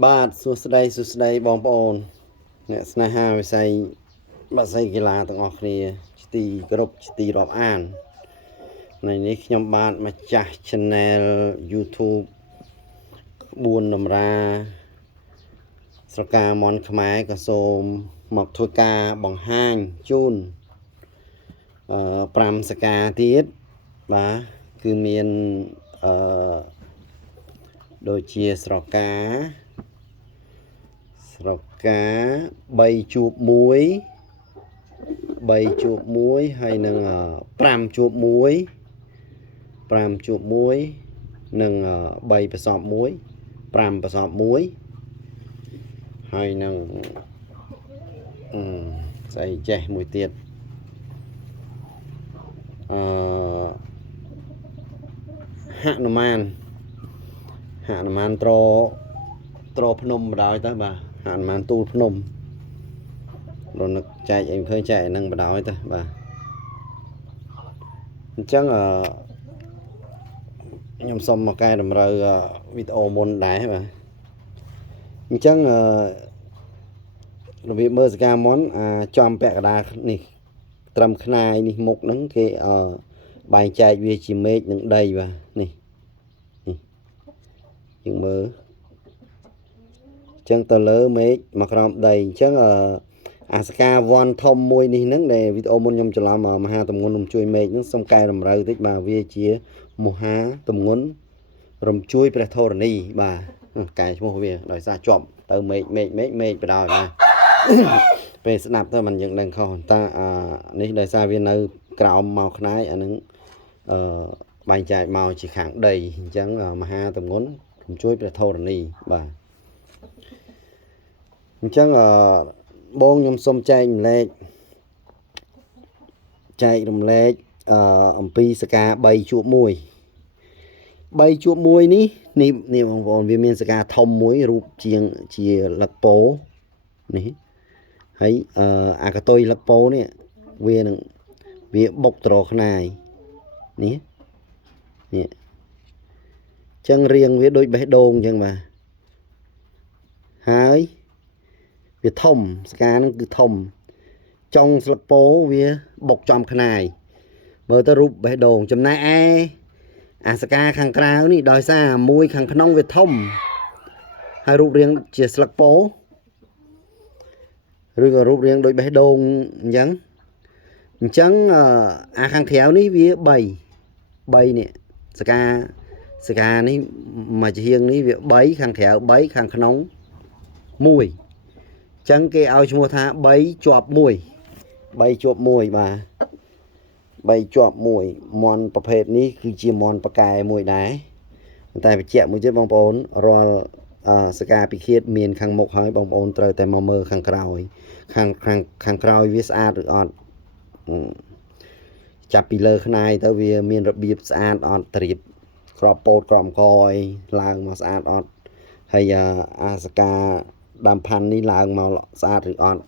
បាទសួស្តីបងប្អូនអ្នកស្នេហាវិស័យបាក់សីកីឡាទាំងអស់គ្នាជាទីគោរពជាទីរាប់អានថ្ងៃនេះខ្ញុំបាទម្ចាស់ Channel YouTube ក្បួនតម្រាស្រកាមន់ខ្មែរក៏សូមមកធ្វើការបង្ហាញជូន5សកាទៀតបាទគឺមានដូចជាស្រកា3ជួប1ហើយនឹង5ជួប1និង3ប្រសព1 5ប្រសព1ហើយនឹងស្អីចេះមួយទៀតហនុមានត្រភ្នំបដ ாய் ទៅបាទហនុមានទូលភ្នំរនឹកចែកអីមិនឃើញចែកអានឹងបដ ாய் ទៅបាទអញ្ចឹងខ្ញុំសុំមកកែតម្រូវវីដេអូមុនដែរបាទអញ្ចឹងរបៀបមើលសកាមន់ចំពាក់កណ្ដាលនេះត្រឹមខ្នាយនេះមុខហ្នឹងគេបែងចែកវាជាមេឃនិងដីបាទនេះយើងមើលអញ្ចឹងទៅលើមេឃមកក្រោមដីអញ្ចឹងអាសកាវ័នធំមួយនេះហ្នឹងដែលវីដេអូមុនខ្ញុំច្រឡំមហាទម្ងន់រំជួយមេឃហ្នឹងសុំកែតម្រូវតិចបាទវាជាមហាទម្ងន់រំជួយព្រះធរណីបាទកែឈ្មោះវាដោយសារជាប់ទៅមេឃបដ ாய் បាទពេលស្ដាប់ទៅมันយើងដឹងខុសតានេះដោយសារវានៅក្រោមមកខ្នាយអានឹងបែងចែកមកជាខាងដីអញ្ចឹងមហាទម្ងន់រំជួយព្រះធរណីបាទអញ្ចឹងបងខ្ញុំសុំចែករំលែកអំពីសកា3ជួប1នេះបងប្អូនវាមានសកាធំមួយរូបជាលឹកពោនេះហើយអាកតុយលឹកពោនេះវាបុកត្រខ្នាយនេះចឹងរៀងវាដូចបេះដូងចឹងបាទហើយវាធំស្កាហ្នឹងគឺធំចុងស្លឹកពោវាបុកចំខ្នាយមើលទៅរូបបេះដូងចំណែកឯអាសកាខាងក្រៅនេះដោយសារមួយខាងក្នុងវាធំហើយរូបរាងជាស្លឹកពោឬក៏រូបរាងដូចបេះដូងអញ្ចឹងអាខាងក្រៅនេះវា3នេះសកានេះមួយជាងនេះវា3ខាងក្រៅ3ខាងក្នុង1អញ្ចឹងគេឲ្យឈ្មោះថា3ជាប់1បាទ3ជាប់1មន់ប្រភេទនេះគឺជាមន់ប្រកែមួយដែរតែបញ្ជាក់មួយទៀតបងប្អូនរាល់សកាពិឃាតមានខាងមុខហើយបងប្អូនត្រូវតែមកមើលខាងក្រោយខាងក្រោយវាស្អាតឬអត់ចាប់ពីលើខ្នាយទៅវាមានរបៀបស្អាតអត់ត្រៀបក្របពោតក្របអង្គយឡើងមកស្អាតអត់ហើយអាសកាដើមផាន់នេះឡើងមកស្អាតឬអត់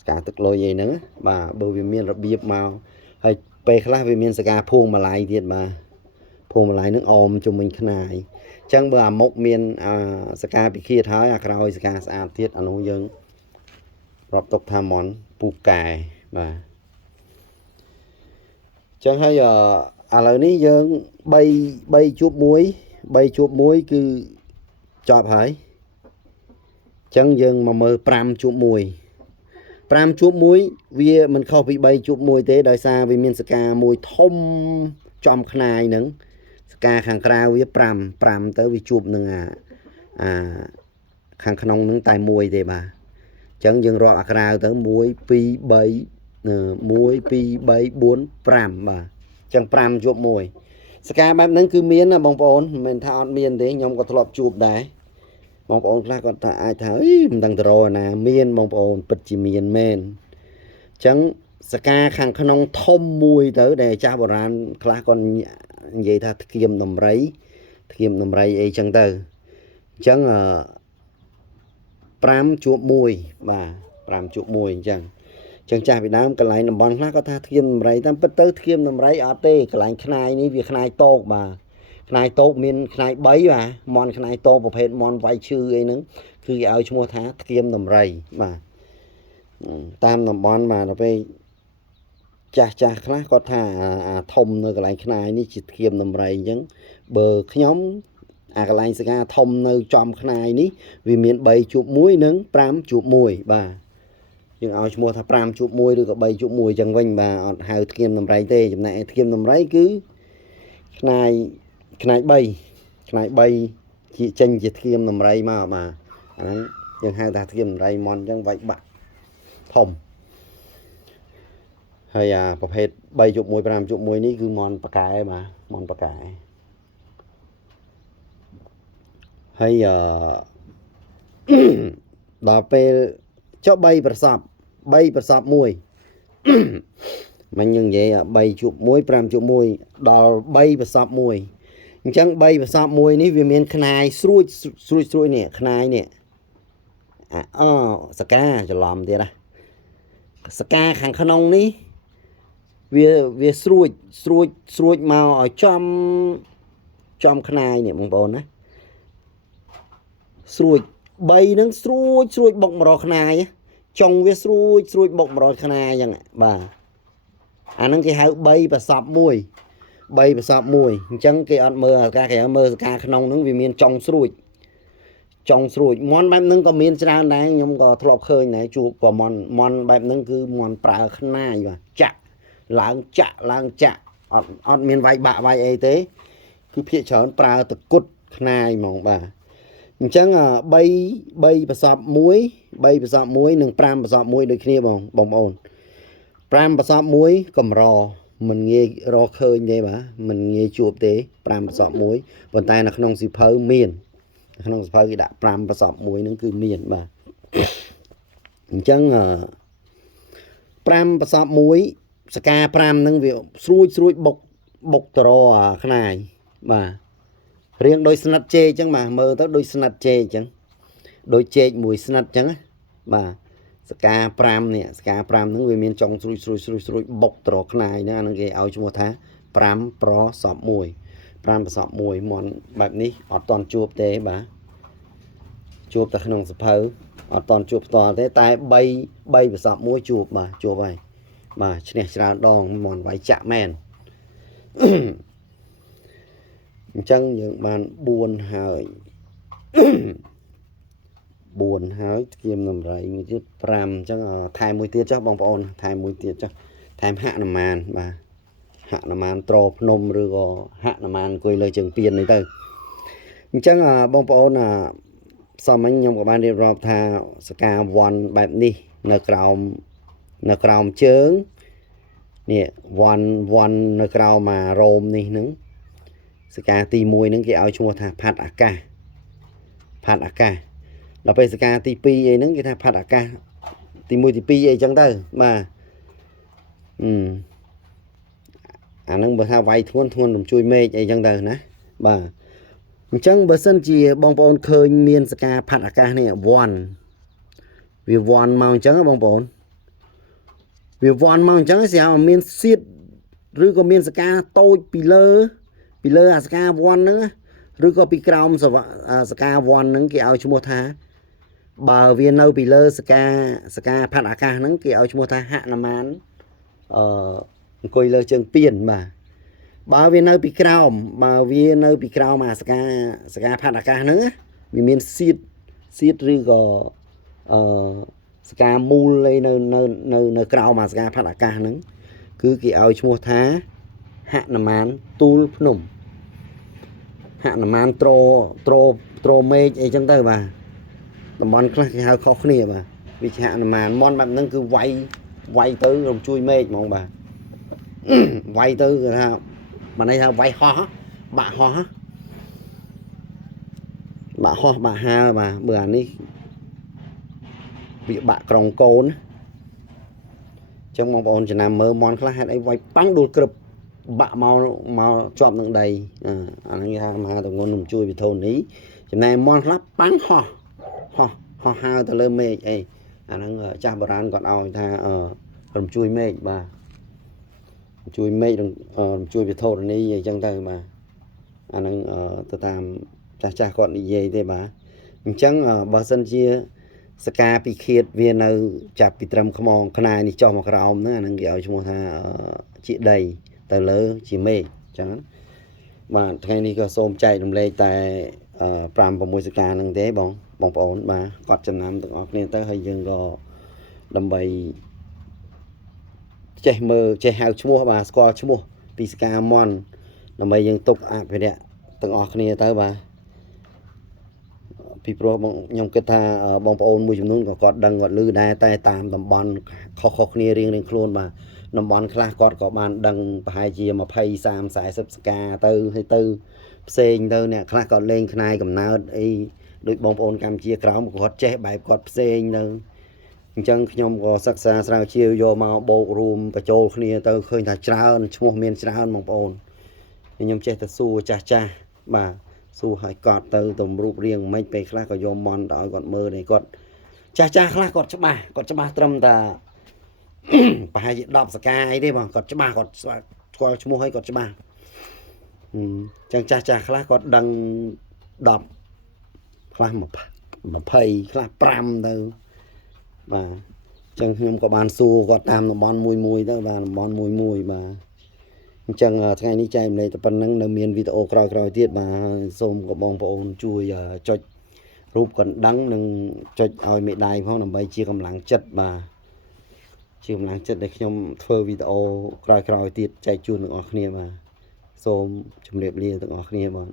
សកាទឹកលុយអីហ្នឹងបាទបើវាមានរបៀបមកហើយពេលខ្លះវាមានសកាភួងម្លាយទៀតបាទភួងម្លាយហ្នឹងអមជុំវិញខ្នាយអញ្ចឹងបើអាមុខមានសកាពិឃាតហើយអាក្រោយសកាស្អាតទៀតអានោះយើងរាប់ទុកថាមន់ពូកែបាទចឹងហើយឥឡូវនេះយើង3ជួប1គឺចប់ហើយចឹងយើងមកមើល5ជួប1វាមិនខុសពី3ជួប1ទេដោយសារវាមានសកាមួយធំចំខ្នាយហ្នឹងសកាខាងក្រៅវា5ទៅវាជួបនឹងអាខាងក្នុងហ្នឹងតែ1ទេបាទចឹងយើងរាប់អាក្រៅទៅ1 2 3 4 5បាទចឹង5ជួប1សកាបែបហ្នឹងគឺមានណាបងប្អូនមិនមែនថាអត់មានទេខ្ញុំក៏ធ្លាប់ជួបដែរបងប្អូនខ្លះគាត់ថាអាចថាមិនដឹងទៅរកណាមានបងប្អូនពិតជាមានមែនអញ្ចឹងសកាខាងក្នុងធំមួយទៅដែលចាស់បុរាណខ្លះគាត់និយាយថាធ្គាមដំរីអីចឹងទៅអញ្ចឹង5ជួប1បាទ5ជួប1អញ្ចឹងចាស់ពីដើមកន្លែងតំបន់ខ្លះគាត់ថាធ្គាមដំរីតាមពិតទៅធ្គាមដំរីអត់ទេកន្លែងខ្នាយនេះវាខ្នាយតោកបាទ ខ្នាយតូបមានខ្នាយ3បាទមន់ខ្នាយតូបប្រភេទមន់វាយឈឺអីហ្នឹងគឺគេឲ្យឈ្មោះថាធ្គាមដំរីបាទតាមតំបន់បាទដល់ពេលចាស់ខ្លះគាត់ថាអាធំនៅកន្លែងខ្នាយនេះជាធ្គាមដំរីអញ្ចឹងបើខ្ញុំអាកន្លែងសកាធំនៅចំខ្នាយនេះវាមាន3ជួប1និង5ជួប1បាទយើងឲ្យឈ្មោះថា5ជួប1ឬក៏3ជួប1អញ្ចឹងវិញបាទអត់ហៅធ្គាមដំរីទេចំណែកធ្គាមដំរីគឺខ្នាយ3ជាចេញជាធ្គាមដំរីមកបាទអាហ្នឹងយើងហៅថាធ្គាមដំរីមន់អញ្ចឹងវាយបាក់ធំហើយអាប្រភេទ3ជួប1 5ជួប1នេះគឺមន់ប៉ាកែបាទមន់ប៉ាកែហើយដល់ពេលចុះ3ប្រសព1មិនយើងនិយាយ3ជួប1 5ជួប1ដល់3ប្រសព1អញ្ចឹង3ប្រសព1នេះវាមានខ្នាយស្រួចនេះខ្នាយនេះសកាច្រឡំទៀតណាសកាខាងក្នុងនេះវាស្រួចមកឲ្យចំខ្នាយនេះបងប្អូនណាស្រួច3ហ្នឹងស្រួចបុកម្រខ្នាយចុងវាស្រួចបុកម្រខ្នាយអញ្ចឹងបាទអាហ្នឹងគេហៅ3ប្រសព1អញ្ចឹងគេអត់មើលការគេមើលសកាក្នុងហ្នឹងវាមានចុងស្រួចមន់បែបហ្នឹងក៏មានច្រើនដែរខ្ញុំក៏ធ្លាប់ឃើញដែរជួបក៏មន់បែបហ្នឹងគឺមន់ប្រើខ្នាយបាទចាក់ឡើងចាក់អត់មានវាយបាក់វាយអីទេគឺភាគច្រើនប្រើតគុតខ្នាយហ្មងបាទអញ្ចឹង3ប្រសព1និង5ប្រសព1ដូចគ្នាបងប្អូន5ប្រសព1កម្រមិនងាយរកឃើញទេបាទមិនងាយជួបទេ5ប្រសព1ប៉ុន្តែនៅក្នុងសៀវភៅមានក្នុងសៀវភៅគេដាក់5ប្រសព1ហ្នឹងគឺមានបាទអញ្ចឹង5ប្រសព1សកា5ហ្នឹងវាស្រួចបុកតរខ្នាយបាទរៀងដូចស្និតចេកអញ្ចឹងបាទមើលទៅដូចស្និតចេកអញ្ចឹងដូចចេកមួយស្និតអញ្ចឹងបាទសកា5នេះសកា5ហ្នឹងវាមានចុងស្រួចបុកតរខ្នាយហ្នឹងអាហ្នឹងគេឲ្យឈ្មោះថា5ប្រសព1 5ប្រសព1មន់បែបនេះអត់តន់ជួបទេបាទជួបតែក្នុងសភៅអត់តន់ជួបផ្ទាល់ទេតែ3ប្រសព1ជួបបាទជួបហើយបាទឈ្នះច្រើនដងមន់វាយចាក់មែនអញ្ចឹងយើងបាន4ហើយធ្គាមដំរីមួយទៀត5អញ្ចឹងថែមមួយទៀតចុះបងប្អូនថែមមួយទៀតចុះថែមហនុមានបាទហនុមានត្រភ្នំឬក៏ហនុមានអង្គុយលើជើងពៀននេះទៅអញ្ចឹងបងប្អូនសមមិញខ្ញុំក៏បានរៀបរាប់ថាសកាវ័នបែបនេះនៅក្រោមជើងនេះវ័ននៅក្រោមរោមនេះហ្នឹងសកាទី1ហ្នឹងគេឲ្យឈ្មោះថាផាត់អាកាសដល់ពេលសកាទី2អីហ្នឹងគេថាផាត់អាកាសទី1ទី2អីចឹងទៅបាទអាហ្នឹងបើថាវាយធ្ងន់រំជួយមេឃអីចឹងទៅណាបាទអញ្ចឹងបើសិនជាបងប្អូនឃើញមានសកាផាត់អាកាសនេះវ័នមកអញ្ចឹងបងប្អូនវាវ័នមកអញ្ចឹងស្រាប់មានសៀតឬក៏មានសកាតូចពីលើអាសកាវ័នហ្នឹងឬក៏ពីក្រោមសកាវ័នហ្នឹងគេឲ្យឈ្មោះថាបើវានៅពីលើសកាផាត់អាកាសហ្នឹងគេឲ្យឈ្មោះថាហនុមានអង្គុយលើជើងពៀនបាទបើវានៅពីក្រោមអាសកាផាត់អាកាសហ្នឹងវាមានសៀតឬក៏សកាមូលអីនៅក្រោមអាសកាផាត់អាកាសហ្នឹងគឺគេឲ្យឈ្មោះថាហនុមានទូលភ្នំហនុមានត្រមេឃអីចឹងទៅបាទតំបន់ខ្លះគេហៅខុសគ្នាបាទវាជាហនុមានមន់បែបហ្នឹងគឺវាយទៅរំជួយមេឃហ្មងបាទវាយទៅគេថាបានន័យថាវាយហោះបាក់ហោះបាក់ហើបាទបើអានេះវាបាក់ក្រុងកូនអញ្ចឹងបងប្អូនចំណាំមើលមន់ខ្លះហេតុអីវាយប៉ាំងដួលក្រឹបបាក់មកជាប់នឹងដីអាហ្នឹងគេហៅមហាទម្ងន់រំជួយវិធននេះចំណែកមន់ខ្លះប៉ាំងហោះហើទៅលើមេឃអីអាហ្នឹងចាស់បុរាណគាត់ឲ្យថារំជួយមេឃបាទជួយមេឃរំជួយវិធននេះអីចឹងទៅបាទ អានឹងទៅតាមចាស់គាត់និយាយទេបាទអញ្ចឹងបើសិនជាសកាពីឃាតវានៅចាប់ពីត្រឹមខ្មងខ្នាយនេះចុះមកក្រោមហ្នឹងអានឹងគេឲ្យឈ្មោះថាជាដីទៅលើជាមេឃអញ្ចឹងបាទថ្ងៃនេះក៏សូមចែករំលែកតែ5 6សកាហ្នឹងទេបងប្អូនបាទគាត់ចំណាំទាំងអស់គ្នាទៅហើយយើងក៏ដើម្បីចេះមើលចេះហៅឈ្មោះបាទស្គាល់ឈ្មោះពីសកាមន់ដើម្បីយើងទុកអភិរក្សទាំងអស់គ្នាទៅបាទពីព្រោះខ្ញុំគិតថាបងប្អូនមួយចំនួនក៏គាត់ដឹងគាត់ឮដែរតែតាមតំបន់ខុសគ្នារៀងខ្លួនបាទតំបន់ខ្លះគាត់ក៏បានដឹងប្រហែលជា20 30 40សកាទៅហើយទៅផ្សេងទៅអ្នកខ្លះគាត់លេងខ្នាយកំណើតអីដូចបងប្អូនកម្ពុជាក្រោមគាត់ចេះបែបគាត់ផ្សេងទៅអញ្ចឹងខ្ញុំក៏សិក្សាស្រាវជ្រាវយកមកបូករួមបញ្ចូលគ្នាទៅឃើញថាច្រើនឈ្មោះមានច្រើនបងប្អូនខ្ញុំចេះតែសួរចាស់បាទសួរឲ្យគាត់ទៅទំរូបរាងមិនពេលខ្លះក៏យកមន់ទៅឲ្យគាត់មើលនេះគាត់ចាស់ខ្លះគាត់ច្បាស់ត្រឹមតែប្រហែលជា10សកាអីទេបងគាត់ច្បាស់គាត់ស្គាល់ឈ្មោះឲ្យគាត់ច្បាស់ចឹងចាស់ខ្លះគាត់ដឹង10ខ្លះ20ខ្លះ5ទៅបាទចឹងខ្ញុំក៏បានសួរគាត់តាមតំបន់មួយទៅបាទតំបន់មួយបាទអញ្ចឹងថ្ងៃនេះចែកម្លែកតែប៉ុណ្្នឹងនៅមានវីដេអូក្រោយទៀតបាទសូមក៏បងប្អូនជួយចុចរូបកណ្ដឹងនិងចុចឲ្យមេដៃផងដើម្បីជាកម្លាំងចិត្តបាទជាកម្លាំងចិត្តដែលខ្ញុំធ្វើវីដេអូក្រោយទៀតចែកជូនទាំងអស់គ្នាបាទសូមជម្រាបលាទាំងអស់គ្នាបាទ